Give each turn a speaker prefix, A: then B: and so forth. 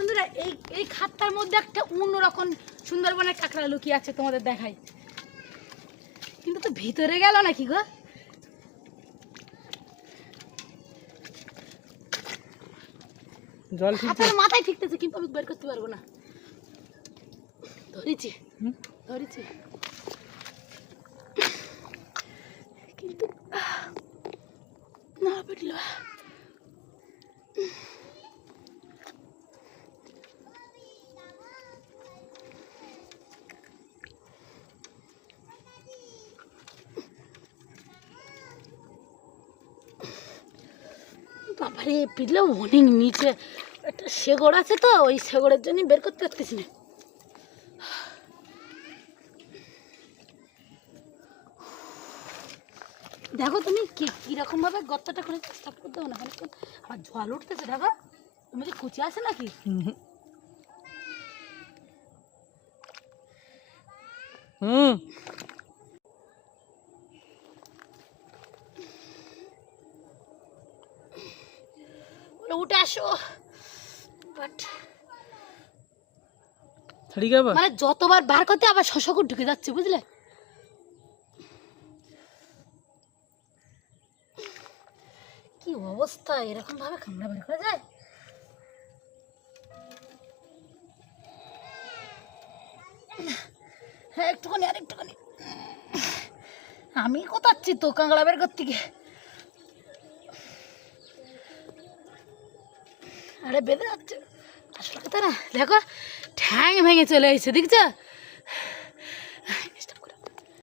A: বন্ধুরা এই এই খাতটার মধ্যে একটা অন্যরকম সুন্দরবনের কাঁকড়া লুকিয়ে আছে তোমাদের দেখাই। কিন্তু তো ভিতরে গেল নাকি গো?
B: জল
A: হাতের মাথায় ঠিকতেছে কিন্তু আমি বের করতে পারব না। ধরেছি ধরেছি। কিন্তু না বেরলো। বাবারে পিটলেও অনেক নিচে। একটা শেগড় আছে তো, ওই শেগড়ের জন্য বের করতে পারতেছি না। দেখো তুমি কি কীরকম ভাবে গর্তটা করে স্টার্ট করতে হবে না আমার জল উঠতেছে, দেখো। তুমি কি কুচি আছে নাকি?
B: হুম।
A: উঠে আসো। বাট মানে যতবার বার করতে আবার শশকুর ঢুকে যাচ্ছে বুঝলে? কি অবস্থা? এরকম ভাবে কামড়া বের করা যায়? হ্যাঁ একটুখানি আর একটুখানি আমি কোথাচ্ছি তো কাঁকড়া বের করতে গিয়ে? আরে বেঁধে যাচ্ছে। আসল কথা না দেখো ঠ্যাং ভেঙে চলে এসেছে দেখছ?